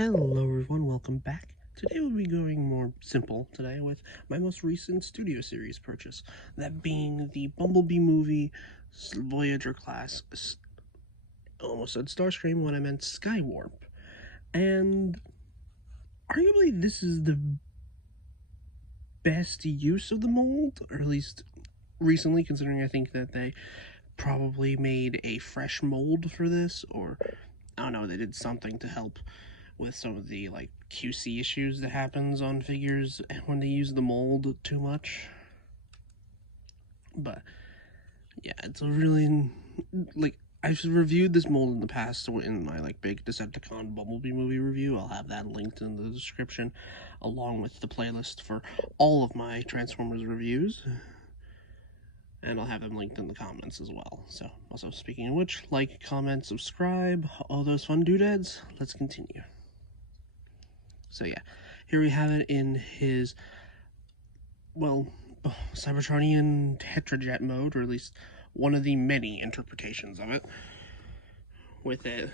Hello everyone, welcome back. Today we'll be going more simple today with my most recent Studio Series purchase, that being the Bumblebee movie Voyager class, almost said Starscream when I meant Skywarp. And arguably this is the best use of the mold, or at least recently, considering I think that they probably made a fresh mold for this, or I don't know, they did something to help with some of the like QC issues that happens on figures when they use the mold too much. But yeah, it's a really, like, I've reviewed this mold in the past in my like big Decepticon Bumblebee movie review. I'll have that linked in the description along with the playlist for all of my Transformers reviews, and I'll have them linked in the comments as well. So also, speaking of which, like, comment, subscribe, all those fun doodads. Let's continue. So yeah, here we have it in his, well, Cybertronian Tetrajet mode, or at least one of the many interpretations of it, with it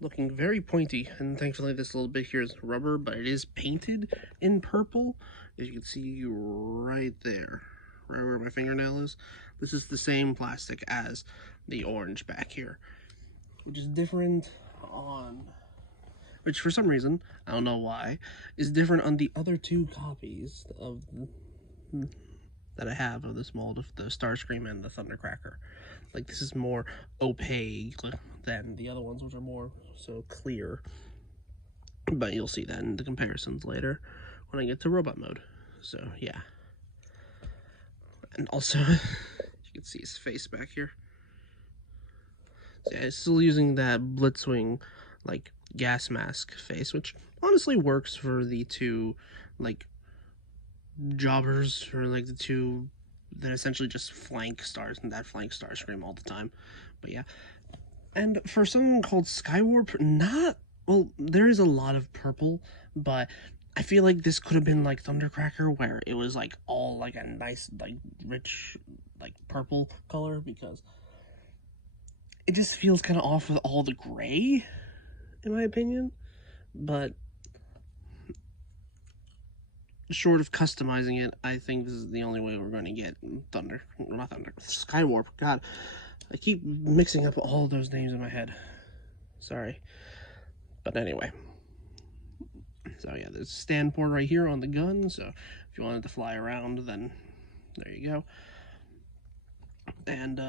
looking very pointy, and thankfully this little bit here is rubber, but it is painted in purple, as you can see right there, right where my fingernail is. This is the same plastic as the orange back here, which is different on... which for some reason, I don't know why, is different on the other two copies of that I have of this mold of the Starscream and the Thundercracker. Like, this is more opaque than the other ones, which are more so clear. But you'll see that in the comparisons later when I get to robot mode. So yeah. And also, you can see his face back here. So yeah, it's still using that Blitzwing like gas mask face, which honestly works for the two like jobbers, or like the two that essentially just flank stars and that flank Starscream all the time. But yeah, and for something called Skywarp, not, well, there is a lot of purple, but I feel like this could have been like Thundercracker, where it was like all like a nice like rich like purple color, because it just feels kind of off with all the gray, in my opinion. But short of customizing it, I think this is the only way we're going to get Skywarp. God, I keep mixing up all those names in my head. Sorry. But anyway. So yeah, there's a stand port right here on the gun, so if you wanted to fly around, then there you go. And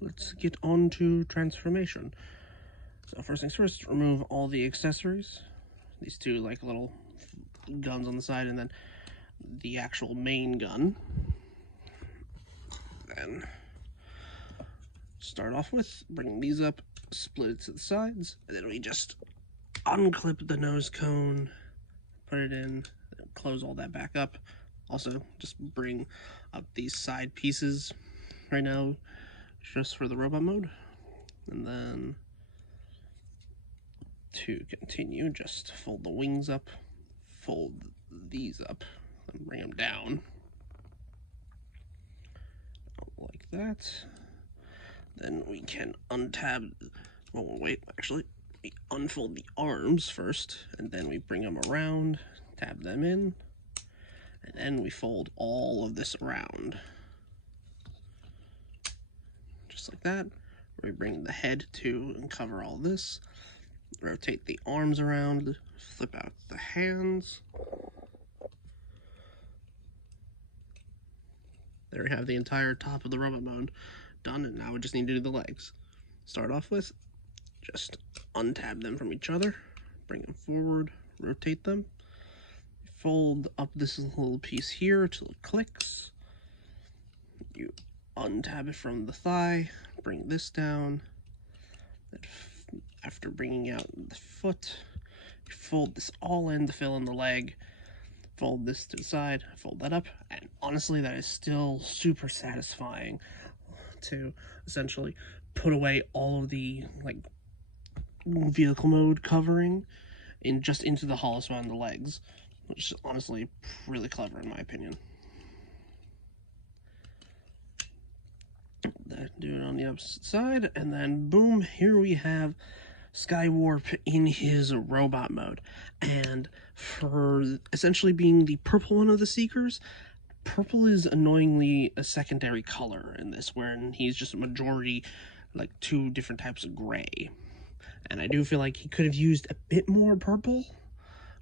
let's get on to transformation. So first things first, remove all the accessories. These two like little guns on the side, and then the actual main gun. Then start off with bringing these up, split it to the sides, and then we just unclip the nose cone, put it in, close all that back up. Also, just bring up these side pieces right now just for the robot mode. And then to continue, just fold the wings up, fold these up, and bring them down like that. Then we can untab, well, wait, actually, we unfold the arms first, and then we bring them around, tab them in, and then we fold all of this around. Just like that. We bring the head to and cover all this, rotate the arms around, flip out the hands. There we have the entire top of the robot mode done, and now we just need to do the legs. Start off with, just untab them from each other, bring them forward, rotate them, fold up this little piece here till it clicks. You untab it from the thigh, bring this down. After bringing out the foot, you fold this all in to fill in the leg. Fold this to the side, fold that up, and honestly that is still super satisfying to essentially put away all of the like vehicle mode covering just into the hollow spot on the legs, which is honestly really clever in my opinion. Do it on the opposite side, and then boom, here we have Skywarp in his robot mode. And for essentially being the purple one of the Seekers, purple is annoyingly a secondary color in this, wherein he's just a majority, like, two different types of gray. And I do feel like he could have used a bit more purple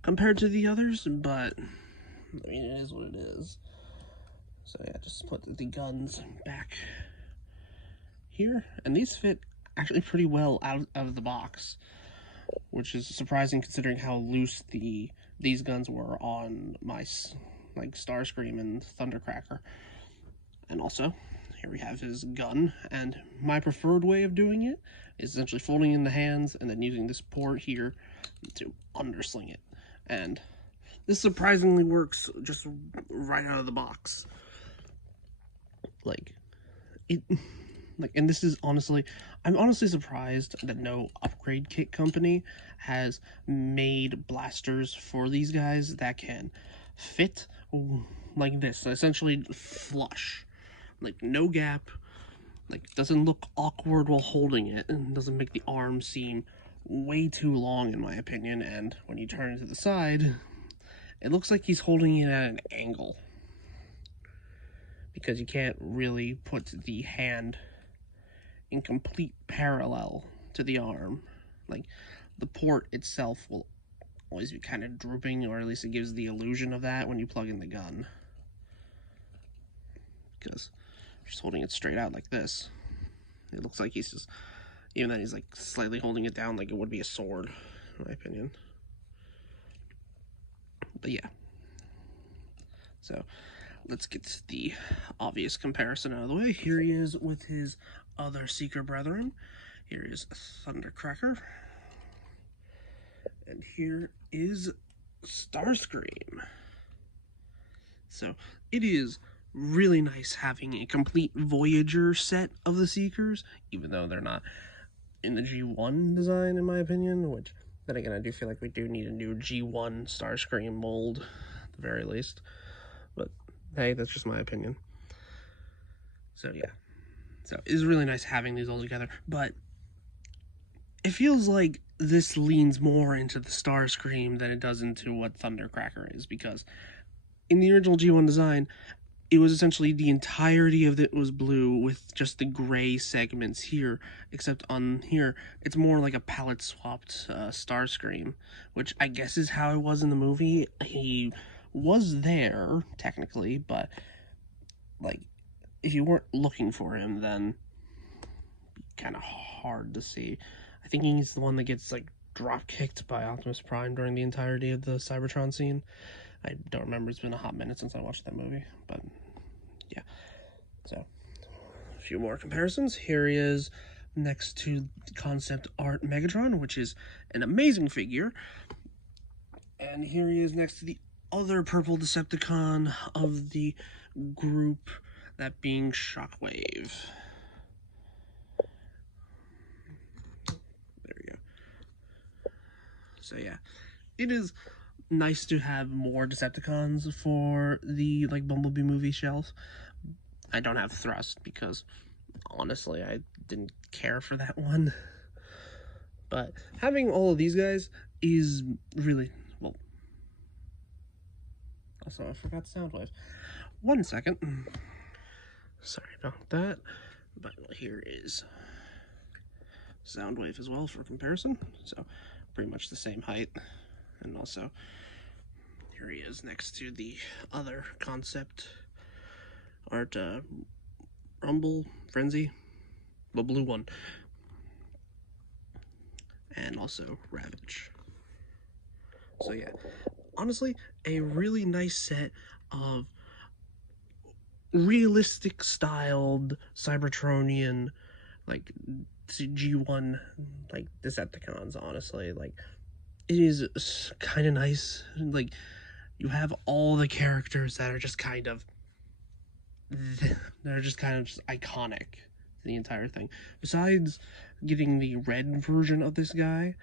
compared to the others, but I mean, it is what it is. So yeah, just put the guns back here, and these fit actually pretty well out of the box, which is surprising considering how loose these guns were on my like Starscream and Thundercracker. And also, here we have his gun, and my preferred way of doing it is essentially folding in the hands and then using this port here to undersling it. And this surprisingly works just right out of the box. And this is honestly, I'm honestly surprised that no upgrade kit company has made blasters for these guys that can fit like this, essentially flush, like no gap, like doesn't look awkward while holding it, and doesn't make the arm seem way too long in my opinion. And when you turn it to the side, it looks like he's holding it at an angle, because you can't really put the hand in complete parallel to the arm. Like, the port itself will always be kind of drooping, or at least it gives the illusion of that when you plug in the gun. Because just holding it straight out like this, it looks like he's just, even then he's like slightly holding it down like it would be a sword, in my opinion. But yeah. So let's get the obvious comparison out of the way. Here he is with his other Seeker brethren. Here is Thundercracker. And here is Starscream. So it is really nice having a complete Voyager set of the Seekers, even though they're not in the G1 design, in my opinion, which, then again, I do feel like we do need a new G1 Starscream mold, at the very least. But hey, that's just my opinion. So yeah. So it is really nice having these all together, but it feels like this leans more into the Starscream than it does into what Thundercracker is, because in the original G1 design, it was essentially the entirety of it was blue with just the gray segments here, except on here, it's more like a palette swapped Starscream, which I guess is how it was in the movie. He was there, technically, but, like, if you weren't looking for him, then kind of hard to see. I think he's the one that gets, like, drop-kicked by Optimus Prime during the entirety of the Cybertron scene. I don't remember, it's been a hot minute since I watched that movie, but yeah. So, a few more comparisons. Here he is next to concept art Megatron, which is an amazing figure. And here he is next to the other purple Decepticon of the group, that being Shockwave. There we go. So yeah, it is nice to have more Decepticons for the, like, Bumblebee movie shelf. I don't have Thrust because, honestly, I didn't care for that one. But having all of these guys is really, well, also, I forgot Soundwave. 1 second. Sorry about that. But here is Soundwave as well for comparison. So, pretty much the same height. And also, here he is next to the other concept art, Rumble, Frenzy, the blue one. And also Ravage. So yeah, honestly, a really nice set of realistic styled Cybertronian, like, G1, like, Decepticons, honestly. Like, it is kind of nice. Like, you have all the characters that are just kind of, they're just kind of just iconic, the entire thing. Besides getting the red version of this guy,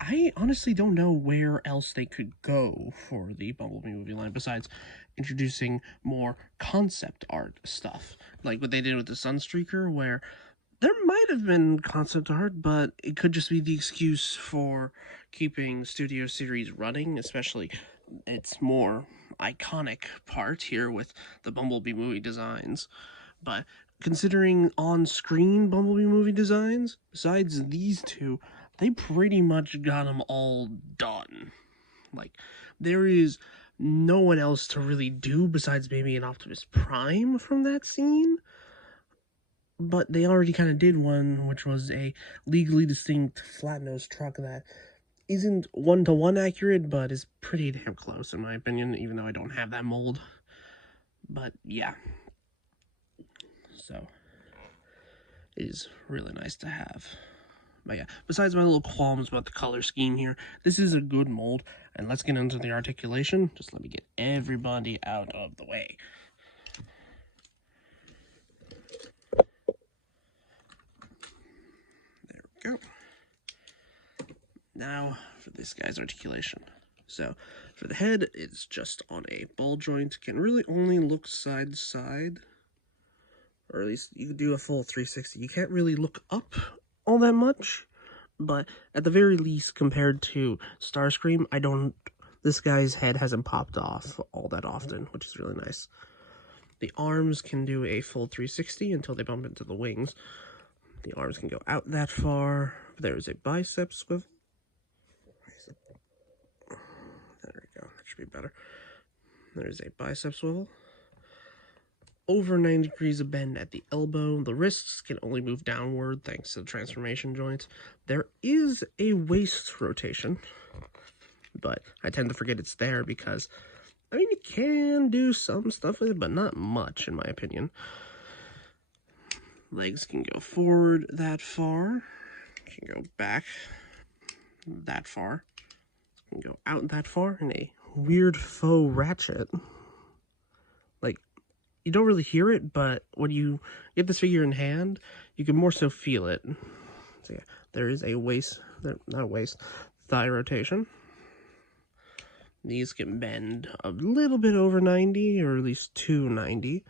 I honestly don't know where else they could go for the Bumblebee movie line besides introducing more concept art stuff, like what they did with the Sunstreaker, where There might have been concept art, but it could just be the excuse for keeping Studio Series running, especially its more iconic part here with the Bumblebee movie designs. But considering on-screen Bumblebee movie designs, besides these two, they pretty much got them all done. Like, there is no one else to really do besides maybe an Optimus Prime from that scene. But they already kind of did one, which was a legally distinct flat-nosed truck that isn't one-to-one accurate, but is pretty damn close in my opinion, even though I don't have that mold. But yeah. So, it is really nice to have. But yeah, besides my little qualms about the color scheme here, this is a good mold. And let's get into the articulation. Just let me get everybody out of the way. There we go. Now for this guy's articulation. So for the head, it's just on a ball joint. Can really only look side to side. Or at least you can do a full 360. You can't really look up all that much. But at the very least, compared to Starscream, this guy's head hasn't popped off all that often, which is really nice. The arms can do a full 360 until they bump into the wings. The arms can go out that far. There is a bicep swivel. There we go. That should be better. There's a bicep swivel. Over 90 degrees of bend at the elbow. The wrists can only move downward thanks to the transformation joints. There is a waist rotation, but I tend to forget it's there because, I mean, you can do some stuff with it, but not much, in my opinion. Legs can go forward that far, can go back that far, can go out that far, and a weird faux ratchet. Like, you don't really hear it, but when you get this figure in hand, you can more so feel it. So yeah, there is a thigh rotation. These can bend a little bit over 90, or at least to 90.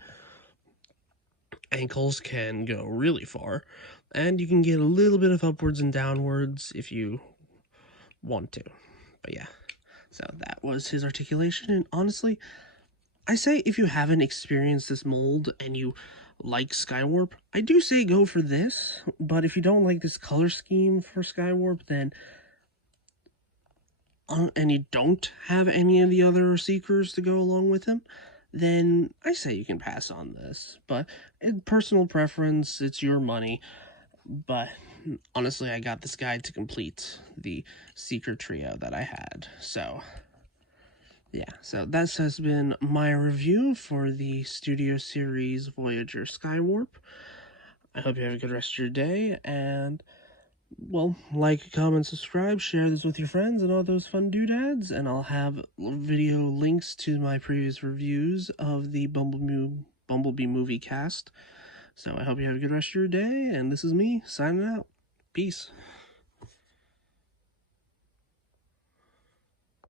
Ankles can go really far, and you can get a little bit of upwards and downwards if you want to. But yeah, so that was his articulation, and honestly, I say if you haven't experienced this mold and you like Skywarp, I do say go for this, but if you don't like this color scheme for Skywarp, then and you don't have any of the other Seekers to go along with him, then I say you can pass on this. But in personal preference, it's your money. But honestly, I got this guide to complete the Seeker trio that I had. So yeah, so that has been my review for the Studio Series Voyager Skywarp. I hope you have a good rest of your day, and, well, like, comment, subscribe, share this with your friends, and all those fun doodads, and I'll have video links to my previous reviews of the Bumblebee movie cast. So I hope you have a good rest of your day, and this is me, signing out. Peace.